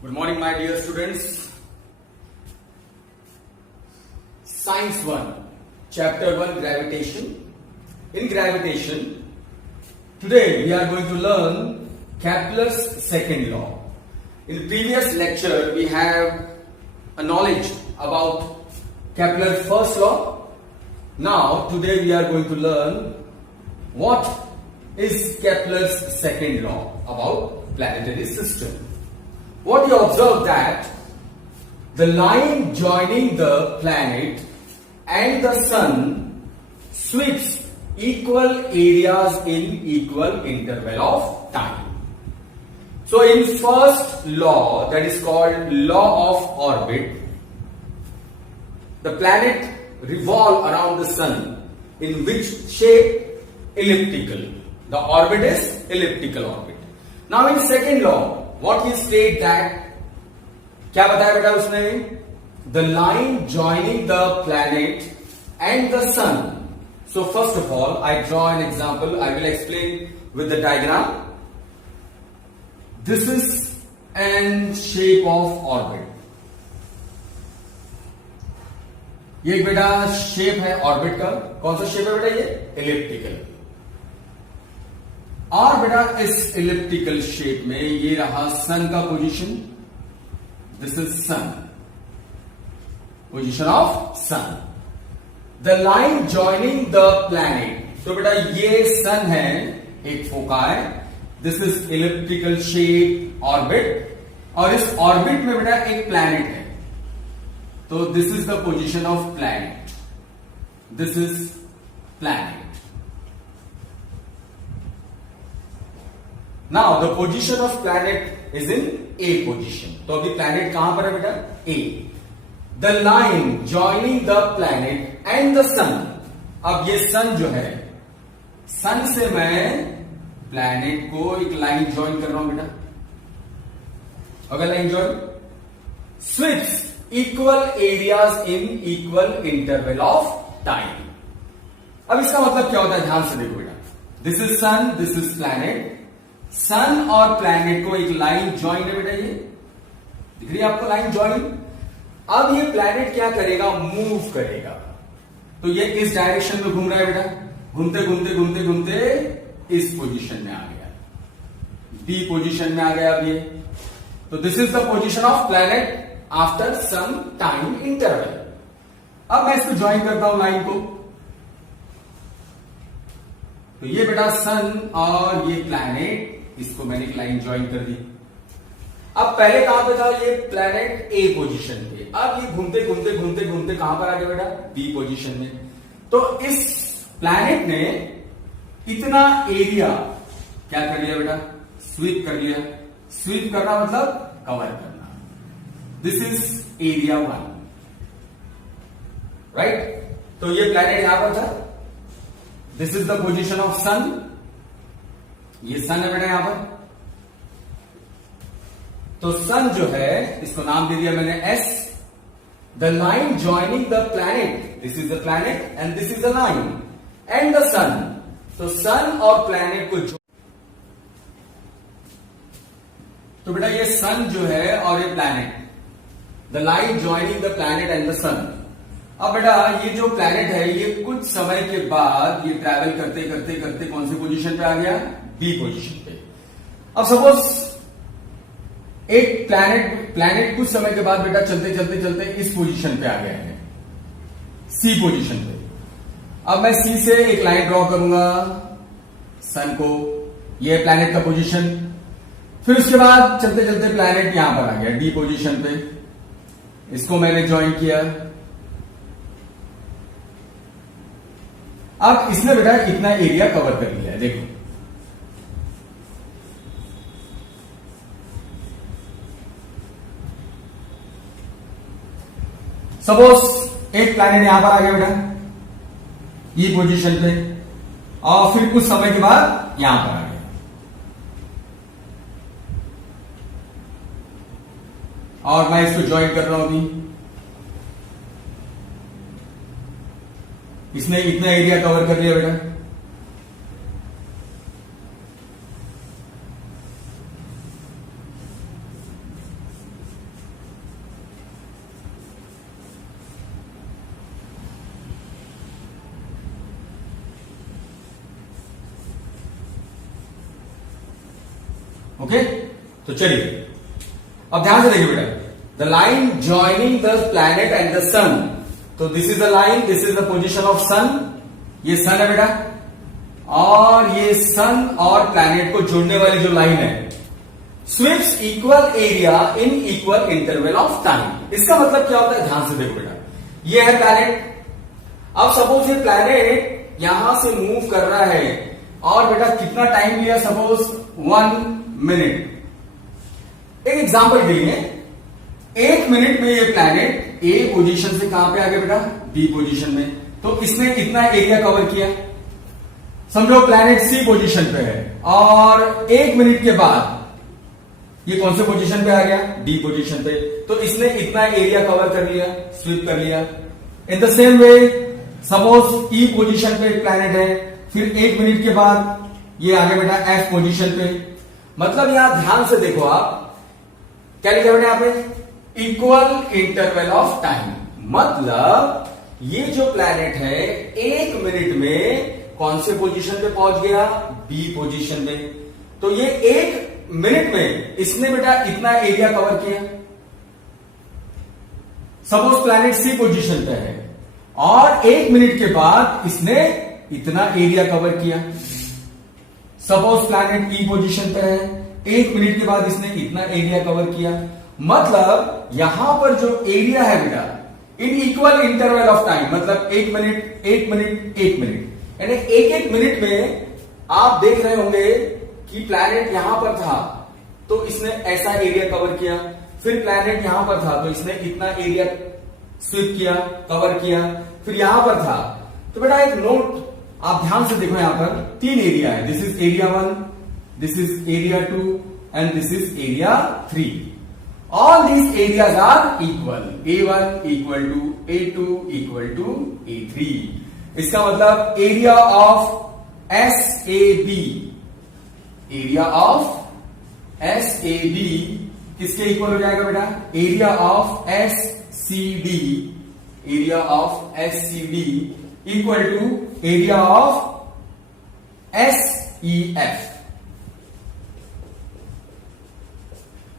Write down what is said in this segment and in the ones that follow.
Good morning, my dear students. Science 1, Chapter 1, Gravitation. In gravitation, today we are going to learn Kepler's second law. In previous lecture, we have a knowledge about Kepler's first law. Now, today we are going to learn what is Kepler's second law about planetary system. What you observe that the line joining the planet and the sun sweeps equal areas in equal interval of time. So in first law, that is called law of orbit, the planet revolve around the sun in which shape? Elliptical. The orbit is elliptical orbit. Now in second law, what he state that क्या बताया बेटा उसने? The line joining the planet and the sun. So first of all, I draw an example. I will explain with the diagram. This is an shape of orbit. ये एक बेटा shape है orbit का. कौन सा शेप है बेटा? ये एलिप्टिकल. और बेटा इस इलिप्टिकल शेप में ये रहा सन का position. This is sun, position of sun. The line joining the planet. तो बेटा ये सन है, एक foci. This is elliptical shape orbit, और इस ऑर्बिट में बेटा एक प्लैनेट है. तो this is the position of planet. This is planet. Now the position of planet is in A position. तो अभी planet कहां पर है बेटा? A. The line joining the planet and the sun. अब ये sun जो है, sun से मैं planet को एक line join कर रहा हूं बेटा. अगर line join sweeps equal areas in equal interval of time. अब इसका मतलब क्या होता है? ध्यान से देखो बेटा. This is sun, this is planet. सन और प्लैनेट को एक लाइन ज्वाइन है बेटा. ये दिख रही है आपको लाइन ज्वाइन. अब ये प्लैनेट क्या करेगा? मूव करेगा. तो ये इस डायरेक्शन में घूम रहा है बेटा. घूमते घूमते घूमते घूमते इस पोजीशन में आ गया, बी पोजीशन में आ गया. अब ये तो this is the position of planet after some time interval. अब मैं इसको ज्वाइन करता हूं लाइन को. तो ये बेटा सन और ये प्लैनेट, इसको मैंने एक लाइन ज्वाइन कर दी. अब पहले कहां पे था? ये प्लैनेट ए पोजीशन पे. अब ये घूमते घूमते घूमते घूमते कहां पर आ गया बेटा? बी पोजीशन में. तो इस प्लैनेट ने इतना एरिया क्या कर लिया बेटा? स्वीप कर लिया. स्वीप करना मतलब कवर करना. This is area 1, right. तो ये प्लैनेट यहां पर था. This is the position of sun. ये सन है बेटा यहां पर. तो सन जो है, इसको नाम दे दिया मैंने S. The line joining the planet, this is the planet and this is the line and the sun. तो सन और प्लैनेट को तो बेटा ये सन जो है और ये planet, the line joining the planet and the sun. अब बेटा ये जो प्लैनेट है, ये कुछ समय के बाद ये ट्रैवल करते करते करते कौन सी पोजीशन पे आ गया? बी पोजीशन पे. अब सपोज एक प्लैनेट कुछ समय के बाद बेटा चलते चलते चलते इस पोजीशन पे आ गया है, सी पोजीशन पे. अब मैं सी से एक लाइन ड्रॉ करूंगा सन को. ये प्लैनेट का पोजीशन. फिर उसके बाद चलते चलते प्लैनेट यहां पर आ गया डी पोजीशन पे. इसको मैंने ज्वाइन किया. अब इसने बेटा इतना एरिया कवर कर लिया है. देखो सपोज एक प्लैनेट यहां पर आ गया बेटा ये पोजीशन पे, और फिर कुछ समय के बाद यहां पर आ गया. और मैं इसको ज्वाइन कर रहा हूं अभी. इसने इतना एरिया कवर कर लिया बेटा. ओके, तो चलिए अब ध्यान से देखिए बेटा, the line joining the planet and the sun, तो this is the line, this is the position of sun, ये सन है बेटा, और ये सन और प्लैनेट को जोड़ने वाली जो लाइन है sweeps equal area in equal interval of time. इसका मतलब क्या होता है, ध्यान से देखो बेटा, ये है प्लैनेट, अब सपोज ये प्लैनेट यहां से मूव कर रहा है और बेटा कितना टाइम लिया, सपोज 1 मिनट। एक एग्जांपल के लिए 1 मिनट में ये प्लैनेट ए पोजीशन से कहां पे आ गया बेटा, बी पोजीशन में, तो इसने कितना एरिया कवर किया, समझो प्लैनेट सी पोजीशन पे है और 1 मिनट के बाद ये कौन से पोजीशन पे आ गया, डी पोजीशन पे, तो इसने इतना एरिया कवर कर लिया, स्वीप कर लिया। In the same way suppose E position पे प्लैनेट है, फिर 1 मिनट के बाद ये आ गया बेटा एफ पोजीशन पे, मतलब यहां ध्यान से देखो आप क्या लिखा बेटा यहां पे, इक्वल इंटरवल ऑफ टाइम, मतलब ये जो प्लैनेट है 1 मिनट में कौन से पोजीशन पे पहुंच गया, बी पोजीशन में, तो ये 1 मिनट में इसने बेटा इतना एरिया कवर किया। सपोज प्लैनेट सी पोजीशन पे है और 1 मिनट के बाद इसने इतना एरिया कवर किया। सपोज प्लैनेट ई पोजीशन पे है, 1 मिनट के बाद इसने इतना एरिया कवर किया, मतलब यहां पर जो एरिया है बेटा इन इक्वल इंटरवल ऑफ टाइम, मतलब 1 मिनट 1 मिनट 1 मिनट, यानी 1 मिनट में आप देख रहे होंगे कि प्लैनेट यहां पर था तो इसने ऐसा एरिया कवर किया, फिर प्लैनेट यहां पर था तो इसने इतना एरिया स्वीप किया, कवर किया, फिर यहां पर था, तो बेटा एक नोट आप ध्यान से देखो, यहां पर 3 एरिया है, this is area 1, this is area 2 and this is area 3। All these areas are equal, A1 equal to A2 equal to A3। इसका मतलब area of SAB, area of SAB किसके इक्वल हो जाएगा बेटा, area of SCD, area of SCD equal to area of SEF।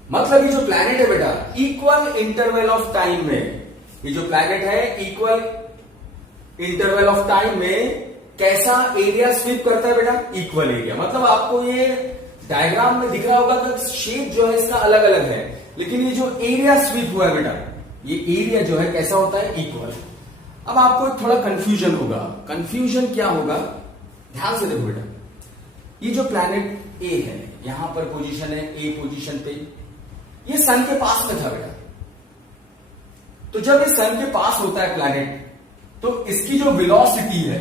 मतलब ये जो planet है बेटा इक्वल इंटरवल ऑफ टाइम में, ये जो प्लैनेट है इक्वल इंटरवल ऑफ टाइम में कैसा एरिया स्वीप करता है बेटा, इक्वल एरिया। मतलब आपको ये डायग्राम में दिख रहा होगा कि शेप जो है इसका अलग अलग है, लेकिन ये जो एरिया स्वीप हुआ है बेटा, ये एरिया जो है कैसा होता है, इक्वल। अब आपको थोड़ा कंफ्यूजन होगा, कंफ्यूजन क्या होगा, ध्यान से देखो बेटा, ये जो प्लैनेट ए है यहां पर पोजीशन है, ए पोजीशन पे, ये सन के पास में था बेटा, तो जब ये सन के पास होता है प्लैनेट, तो इसकी जो वेलोसिटी है,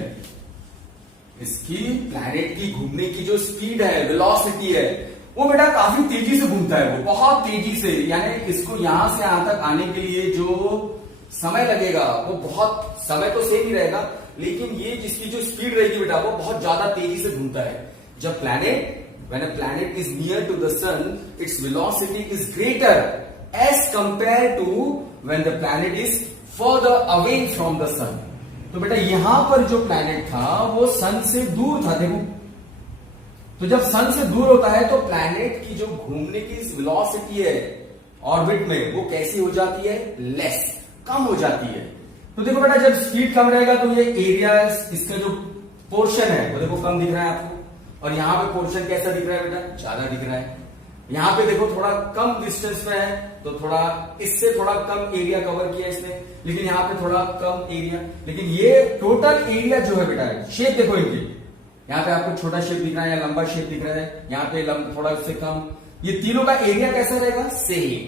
इसकी प्लैनेट की घूमने की जो स्पीड है, वेलोसिटी है, वो बेटा काफी तेजी से घूमता है, वो बहुत तेजी से, यानी इसको यहां से यहां तक आने के लिए जो समय लगेगा वो बहुत, समय तो सेम ही रहेगा, लेकिन ये जिसकी जो स्पीड रहेगी बेटा वो बहुत ज्यादा तेजी से घूमता है। जब planet, when a planet is near to the sun, its velocity is greater as compared to when the planet is further away from the sun। तो बेटा यहां पर जो प्लैनेट था वो सन से दूर था, देखो, तो जब सन से दूर होता है तो प्लैनेट की जो घूमने की वेलोसिटी है ऑर्बिट में वो कैसी हो जाती है, लेस, कम हो जाती है। तो देखो बेटा जब स्पीड कम रहेगा तो ये एरिया, इसका जो पोर्शन है वो देखो कम दिख रहा है आपको, और यहां पे पोर्शन कैसा दिख रहा है बेटा, ज्यादा दिख रहा है। यहां पे देखो थोड़ा कम डिस्टेंस पे है तो थोड़ा इससे थोड़ा कम एरिया कवर किया इसने, लेकिन यहां पे थोड़ा कम एरिया, लेकिन ये टोटल एरिया जो है बेटा, शेप देखो इनकी, यहां पे आपको छोटा शेप दिख रहा है या लंबा शेप दिख रहा है, यहां पे थोड़ा इससे कम, ये तीनों का एरिया कैसा रहेगा, सेम।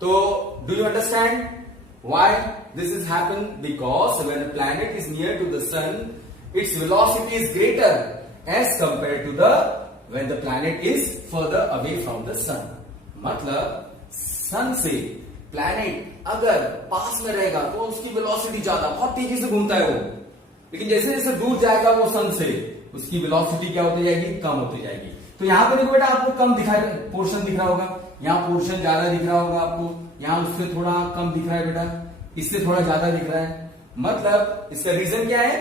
तो do you understand why this is happen, because when a planet is near to the sun its velocity is greater as compared to the when the planet is further away from the sun। मतलब सन से planet अगर पास में रहेगा तो उसकी velocity ज्यादा, बहुत तेजी से घूमता है वो, लेकिन जैसे जैसे दूर जाएगा वो सन से, उसकी वेलोसिटी क्या होती जाएगी, कम होती जाएगी। तो यहां पर देखो बेटा आपको कम दिखा, पोर्शन दिख रहा होगा, यहाँ पोर्शन ज्यादा दिख रहा होगा आपको, यहाँ उससे थोड़ा कम दिख रहा है बेटा, इससे थोड़ा ज्यादा दिख रहा है। मतलब इसका रीजन क्या है,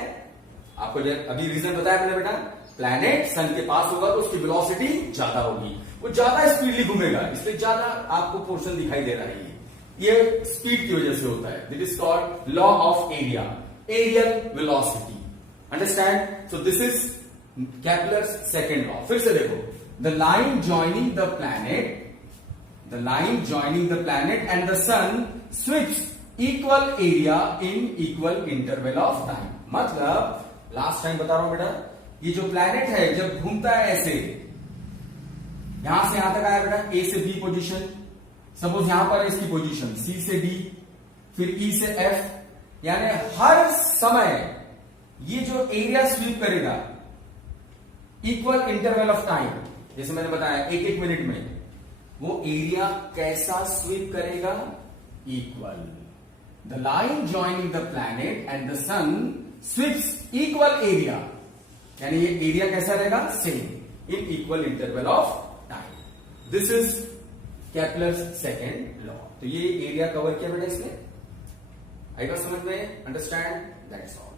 आपको अभी रीजन बताया मैंने बेटा, प्लैनेट सन के पास होगा तो उसकी वेलोसिटी ज्यादा होगी, वो ज्यादा स्पीडली घूमेगा, इसलिए ज्यादा आपको पोर्शन दिखाई दे रहा है। ये स्पीड की वजह से होता है। This is called law of area, aerial velocity. Understand? So this is Kepler's second law. फिर से देखो, the line joining the planet and the sun sweeps equal area in equal interval of time. मतलब last time बता रहा हूं बेटा, ये जो प्लैनेट है जब घूमता है ऐसे, यहां से यहां तक आया बेटा, ए से बी पोजीशन, सपोज यहां पर है इसकी पोजीशन, सी से डी, फिर ई से एफ, यानी हर समय ये जो एरिया स्वीप करेगा इक्वल इंटरवल ऑफ टाइम, जैसे मैंने बताया एक एक मिनट में, वो एरिया कैसा स्वीप करेगा? Equal. The line joining the planet and the sun sweeps equal area, यानी ये एरिया कैसा रहेगा? Same in equal interval of time. This is Kepler's second law. तो ये एरिया कवर किया बेटा इसने, आएगा समझ में? अंडरस्टैंड? That's all.